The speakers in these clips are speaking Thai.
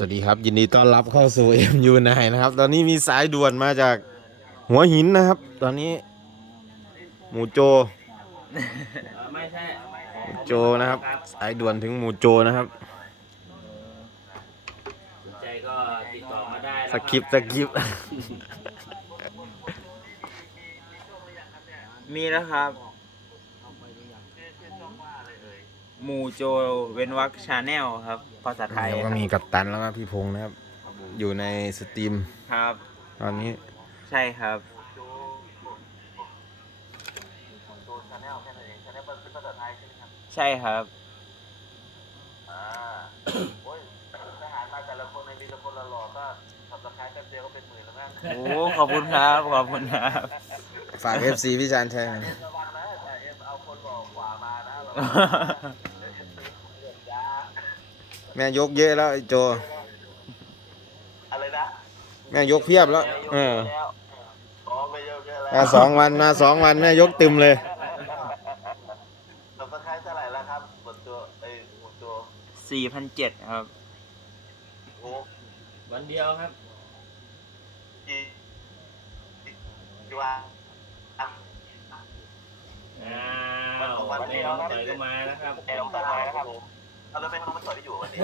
สวัสดีครับ ยินดีต้อนรับเข้าสู่ MU นายนะครับ ตอนนี้มีสายด่วนมาจากหัวหินนะครับ ตอนนี้ หมูโจไม่ใช่หมูโจนะครับ สายด่วนถึงหมูโจนะครับสนใจก็ติดต่อมาได้สคริปต์สคริปต์มีแล้วครับ ห มู่โจเว้นวักชาแนลครับ ภาษาไทยแล้วก็มีกัปตันแล้วก็พี่พงษ์นะครับ อยู่ในสตรีมครับ ตอนนี้ใช่ครับ ใช่ครับโอ้ขอบคุณครับ ขอบคุณครับ ฝาก FC พี่ชานชัยหน่อย แม่ยกเยอะแล้วไอ้โจ อะไรนะแม่ยกเพียบแล้ว เอออ๋อไม่เยอะแค่แล้วมาสองวันมาสองวันแม่ยกตึมเลยเราสกายเท่าไหร่แล้วครับหมดตัวไอ้หมดตัว4,007ครับ โอ้วันเดียวครับกี่กี่วันอะ อ้าววั น้องต่อยก็มานะครับเอ็มตายนะครับผมเอาแล้วไม่ต้องมาต่อยที่อยู่วันนี้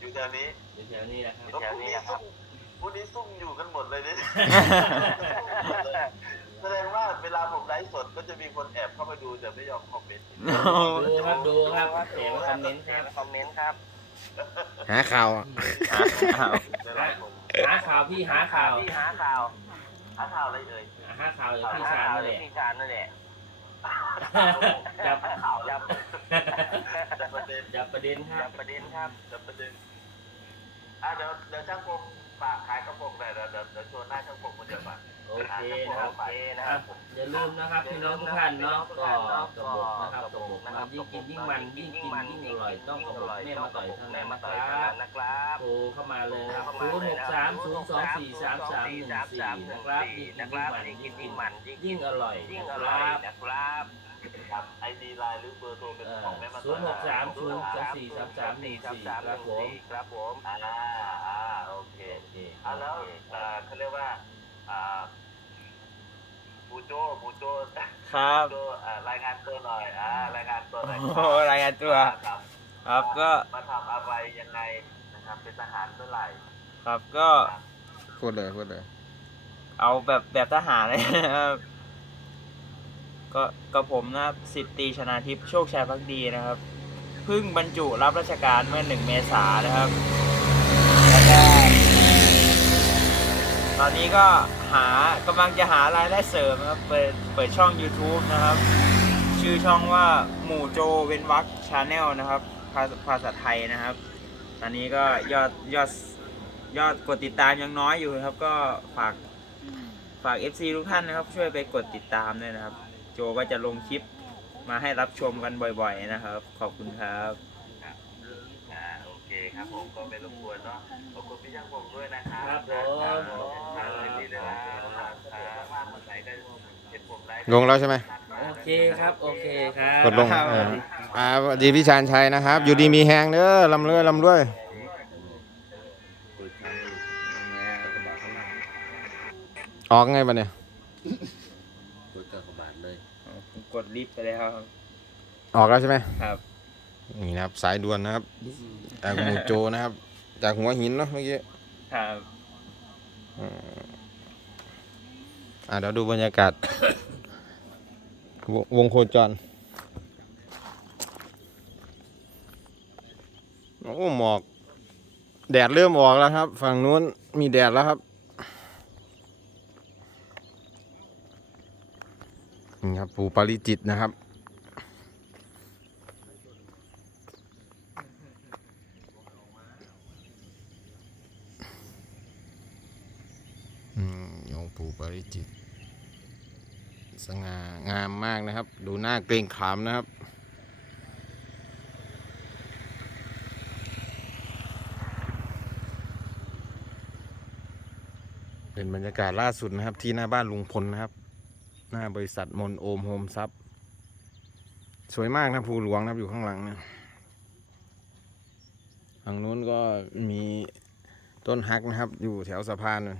อยู่แถวนี้อยู่แถวนี้นะครับแล้วนี้ซุ่มพรุ่งนี้ซุ่มอยู่กันหมดเลยนี่แสดงว่าเวลาผมไลฟ์สดก็จะมีคนแอบเข้ามาดูแต่ไม่ยอมคอมเมนต์ดูครับดูครับเห็นคอมเมนต์ครับคอมเมนต์ครับ หาข่าวอะในไลฟ์ผมหาข่าวพี่หาข่าวพี่หาข่าวหาข่าวอะไรเอ่ยหาข่าวอยู่พี่ชานนั่นแหละพี่ชานนั่นแหละ จับข่าวยับจับประเด็นจับประเด็นครับจับประเด็นครับจับประเด็นอะเดี๋ยวเดี๋ยวช่างพงฝากขายกระโปรงหน่อยเดี๋ยวเดี๋ยวเดี๋ยวชวนหน้าช่างพงคนเดียวก่อน โอเคนะครับโอเคนะครับอย่าลืมนะครับพี่น้องทุกท่านเนาะก็กระบอกนะครับกระบอกนะครับยิ่งกินยิ่งมันยิ่งกินยิ่งอร่อยต้องกระบอกแม่มาต่อยเท่านั้นนะครับนะครับโทรเข้ามาเลยนะครับศูนย์หกสามศูนย์สองสี่สามสามหนึ่งสี่นะครับยิ่งกินยิ่งมันยิ่งกินยิ่งอร่อยยิ่งนะอคร่อยรับนะครับครับไอดีไลน์หรือเบอร์โทรเป็นของแม่มาศูนย์หกสามศูนย์สองสี่สามสามหนึ่งสี่ครับผมครับผมอ่าอ่าโอเคโอเคอ่าแล้วอ่าเขาเรียกว่าอ่า บูโจบูโจครับ บูโจอ่ารายงานตัวหน่อยอ่ารายงานตัวหน่อยโอ้โหรายงานตัว ครับครับก็มาทำอะไรยังไงนะครับเป็นทหารเมื่อไหร่ครับก็พูดเลยพูดเลย เอาแบบแบบทหารเลยนะครับก็ก็ผมนะครับสิบตรีชนาทิพย์โชคชัยพักดีนะครับเพิ่งบรรจุรับราชการเมื่อหนึ่งเมษายนนะครับ ตอนนี้ก็หากำลังจะหารายได้เสริมนะครับ เปิดเปิดช่อง YouTube นะครับ ชื่อช่องว่าหมู่โจเวนวักชาแนลนะครับภาษาภาษาไทยนะครับ ตอนนี้ก็ยอดยอดยอดกดติดตามยังน้อยอยู่ครับ ก็ฝากฝาก FC ทุกท่านนะครับ ช่วยไปกดติดตามด้วยนะครับ โจก็จะลงคลิปมาให้รับชมกันบ่อย ๆ นะครับ ขอบคุณครับ คครับผมก็ไม่รบกวนเนาะขอบคุณพี่ช่างผมด้วยนะครับครับผมครับยินดีเลยนะครับครับว่างเมื่อไหร่ก็เห็นผมไลฟ์ลงแล้วใช่ไหมโอเคครับโอเคครับกดลงเอออ่าสวัสดีพี่ชานชัยนะครับ อยู่ดีมีแหงเด้อลำเลื่อยลำด้วยออกไงปะเนี่ยผมกดลิฟต์ไปเลยครับออกแล้วใช่ไหมครับ นี่นะครับสายด่วนนะครับจากหมูโจนะครับ จากหัวหินเนาะเมื่อกี้ครับอืมอ่าเดี๋ยวดูบรรยากาศวงวงโคจรโอ้หมอก แดดเริ่มออกแล้วครับ ฝั่งนู้นมีแดดแล้วครับนี่ครับปูปาริจิตนะครับ อืมหลวง ปริจิต สง่างามมากนะครับ ดูหน้าเกรงขามนะครับ เป็นบรรยากาศล่าสุดนะครับ ที่หน้าบ้านลุงพลนะครับ หน้าบริษัทมนโอมโฮมซับสวยมากนะภูหลวงนะครับอยู่ข้างหลังเนี่ยฝั่งนู้นก็มีต้นฮักนะครับ อยู่แถวสะพานน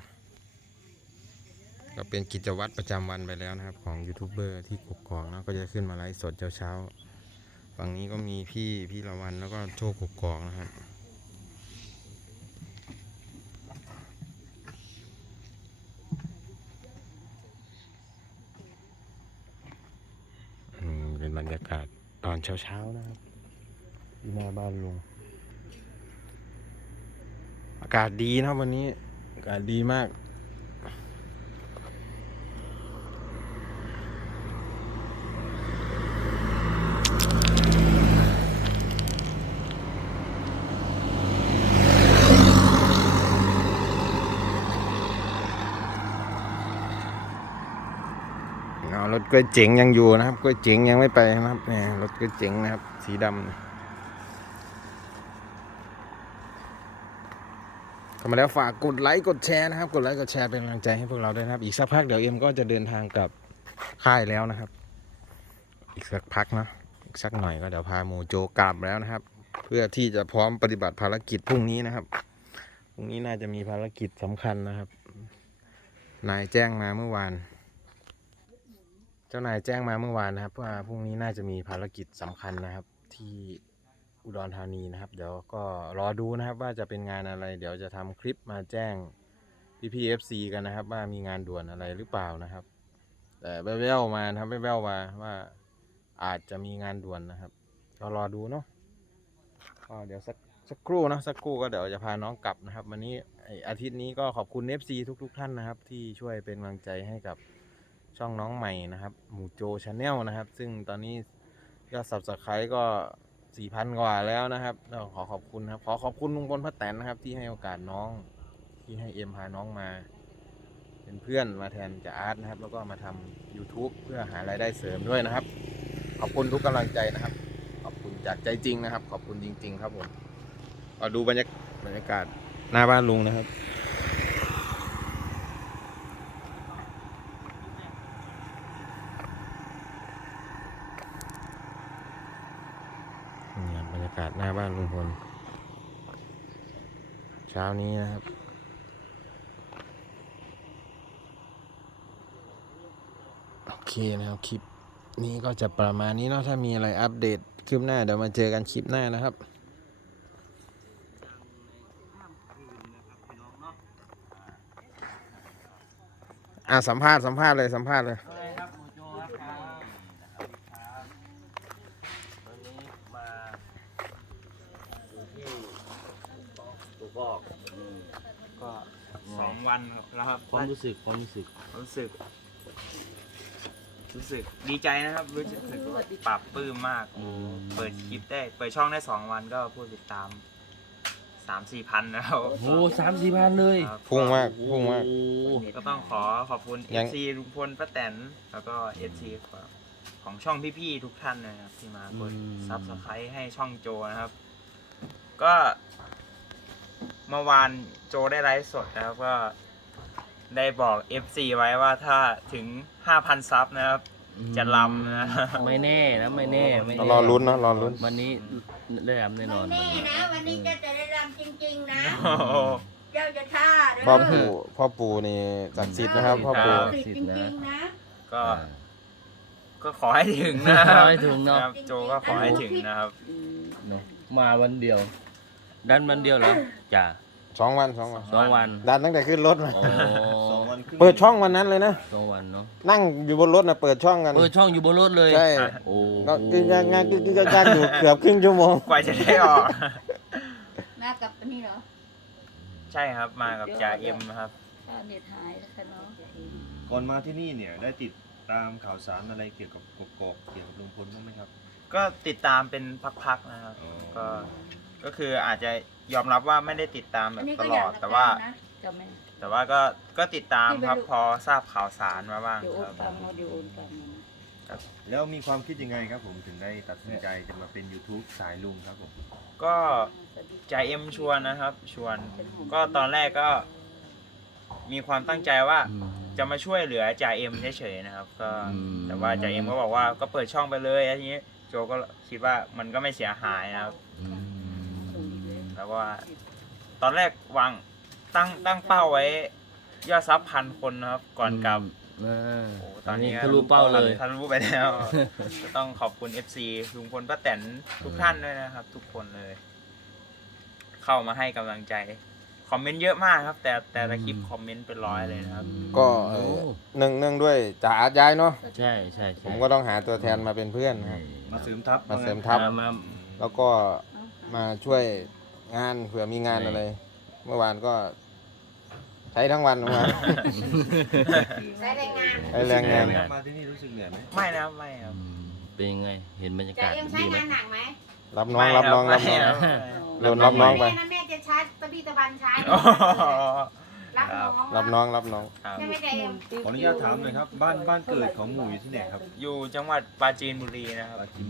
ก็เป็นกิจวัตรประจำวันไปแล้วนะครับ ของยูทูบเบอร์ที่กกอกนะก็จะขึ้นมาไลฟ์สดเช้าๆฝั่งนี้ก็มีพี่พี่ละวันแล้วก็โชคกกอกนะครับอืมเป็นบรรยากาศตอนเช้าๆนะครับที่หน้าบ้านลุงอากาศดีนะครับวันนี้อากาศดีมาก เอารถก๋วยเจ๋งยังอยู่นะครับก๋วยเจ๋งยังไม่ไปนะครับเนี่ยรถก๋วยเจ๋งนะครับ สีดำเนี่ยเข้ามาแล้วฝากกดไลค์กดแชร์นะครับ กดไลค์กดแชร์เป็นกำลังใจให้พวกเราด้วยนะครับ อีกสักพักเดี๋ยวเอ็มก็จะเดินทางกลับค่ายแล้วนะครับ อีกสักพักนะอีกสักหน่อยก็เดี๋ยวพาโมโจกลับแล้วนะครับ เพื่อที่จะพร้อมปฏิบัติภารกิจพรุ่งนี้นะครับพรุ่งนี้น่าจะมีภารกิจสำคัญนะครับ นายแจ้งมาเมื่อวาน จ้านายแจ้งมาเมื่อวานนะครับว่าพรุ่งนี้น่าจะมีภารกิจสำคัญนะครับ ที่อุดรธานีนะครับ เดี๋ยวก็รอดูนะครับว่าจะเป็นงานอะไร เดี๋ยวจะทำคลิปมาแจ้งพี่พีเอฟซีกันนะครับ ว่ามีงานด่วนอะไรหรือเปล่านะครับ แต่แว่วๆมานะครับแว่วๆมาว่าอาจจะมีงานด่วนนะครับก็รอดูเนาะก็เดี๋ยวสักสักครู่นะสักครู่ก็เดี๋ยวจะพาน้องกลับนะครับ วันนี้อาทิตย์นี้ก็ขอบคุณเอฟซีทุก ๆ ท่านนะครับ ที่ช่วยเป็นกำลังใจให้กับ ช่องน้องใหม่นะครับ หมูโจชาแนลนะครับ ซึ่งตอนนี้ยอด subscribe ก็4,000กว่าแล้วนะครับก็ขอขอบคุณครับ ขอขอบคุณลุงพลป้าแตนนะครับ ที่ให้โอกาสน้อง ที่ให้เอ็มพาน้องมา เป็นเพื่อนมาแทนจ่าอาร์ตนะครับ แล้วก็มาทำ YouTube เพื่อหารายได้เสริมด้วยนะครับ ขอบคุณทุกกำลังใจนะครับ ขอบคุณจากใจจริงนะครับ ขอบคุณจริง ๆ ครับผมก็ดูบรรยากาศหน้าบ้านลุงนะครับ นี่ครับ บ้านลุงพล เช้านี้นะครับ โอเคนะครับ คลิปนี้ก็จะประมาณนี้เนาะถ้ามีอะไรอัปเดตคืบหน้า เดี๋ยวมาเจอกันคลิปหน้านะครับอะสัมภาษณ์สัมภาษณ์เลยสัมภาษณ์เลย อะไรครับหมูโจครับครับครับวันนี้มาอยู่ที่ตุกอกอืมก็ สองวันแล้ว ครับความรู้สึกความรู้สึกรู้สึก รู้สึกดีใจนะครับรู้สึกว่าปรับปลื้มมาก อืมเปิดคลิปได้ เปิดช่องได้สองวันก็ผู้ติดตามสามสี่พันแล้วโอ้โหสามสี่พันเลยครับพุ่งมากพุ่งมาก โอ้โหก็ต้องขอขอบคุณ ยัง FC ลุงพลป้าแตน แล้วก็ FC ของช่องพี่ๆทุกท่านนะครับ ที่มากดซับสไครต์ให้ช่องโจนะครับ ก็ เมื่อวานโจได้ไลฟ์สดนะครับก็ ได้บอก FC ไว้ว่าถ้าถึง 5,000 ซับนะครับ จะลำนะ ไม่แน่นะไม่แน่ไม่แน่รอลุ้นนะรอลุ้น วันนี้ได้รำแน่นอน ไม่แน่นะ วันนี้เจ้าจะได้รำจริง ๆ นะโอ้โหเจ้าจะท่าเด้อพ่อปู่ พ่อปู่นี่ศักดิ์สิทธิ์นะครับ พ่อปู่ศักดิ์สิทธิ์จริงๆนะก็ ก็ขอให้ถึงนะขอให้ถึงเนอะ ครับโจก็ขอให้ถึงนะครับ เนอะมาวันเดียว ดันวันเดียวเหรอจ้ะ สองวันสองวันสองวันดันตั้งแต่ขึ้นรถมา โอ้เปิดช่องวันนั้นเลยนะ สองวันเนาะนั่งอยู่บนรถนะเปิดช่องกันเปิดช่องอยู่บนรถเลยใช่ โอ้ก็คืองานงานก็จะจ้างอยู่เกือบครึ่งชั่วโมง กว่าจะได้ออก มากับอันนี้เหรอใช่ครับมากับจ่าเอ็มนะครับถ้าเน็ตหายแล้วกันเนาะก่อนมาที่นี่เนี่ยได้ติดตามข่าวสารอะไรเกี่ยวกับกกอกเกี่ยวกับลุงพลบ้างไหมครับ ก็ติดตามเป็นพักๆนะครับอ๋อก็ก็คืออาจจะ ยอมรับว่าไม่ได้ติดตามแบอับนนี้ตก็ลอยาอกดนะแต่ว่า นะจำไหมแต่ว่าก็ก็ติดตามที่ไม่ครับรู้พอทราบข่าวสารมาบ้างเดี๋ยวโอคนรับฟังเนาะเดี๋ยวโอนฟังนะแล้วมีความคิดยังไงครับผมถึงได้ตัดสินใจจะมาเป็น YouTube สายลุงครับผม ก็จ่าเอ็มชวนนะครับ ชวน ก็ตอนแรกก็มีความตั้งใจว่าจะมาช่วยเหลือจ่าเอ็มเฉยๆนะครับ ก็อืม แต่ว่าจ่าเอ็มก็บอกว่าก็เปิดช่องไปเลยแล้วทีนี้โจก็คิดว่ามันก็ไม่เสียหายนะครับก แล้วก็ตอนแรกวางตั้งตั้งเป้าไว้ ยอดซับพันคนนะครับ ก่อนกลับเออโอ้ตอนนี้ทะลุเป้าเลยทะลุไปแล้วก็ต้องขอบคุณ FC ลุงพลป้าแตนทุกท่านด้วยนะครับ ทุกคนเลย เข้ามาให้กำลังใจคอมเมนต์เยอะมากครับ แต่แต่ละคลิปคอมเมนต์เป็นร้อยเลยนะครับ ก็เอ่อเนื่องเนื่องด้วยจ่าอาร์ตย้ายเนาะใช่ใช่ใช่ผมก็ต้องหาตัวแทนมาเป็นเพื่อนนะครับมาเสริมทัพมาเสริมทัพ มามา แล้วก็มาช่วย งานเผื่อมีงานอะไร เมื่อวานก็ ใช้ทั้งวันมาใช้แรงงานใช้แรงงานมาที่นี่รู้สึกเหนื่อยไหมไม่นะครับไม่คอืรับมเป็นยังไง เห็นบรรยาจะกาศเอ็มใช้ดีไหมงานหนักไหมรับน้องไม่รับน้องครัรับบน้องไม่ครับโดนรับน้องไป แม่นะแม่จะใช้ตะบี้ตะบันใช้โอ้โหรับน้องรับน้องรับน้องครับใช่ไหมเจมส์ขออนุญาตถามหน่อยครับ บ้านบ้านเกิดของหมู่อยู่ที่ไหนครับ อยู่จังหวัดปราจีนบุรีนะครับปราจีน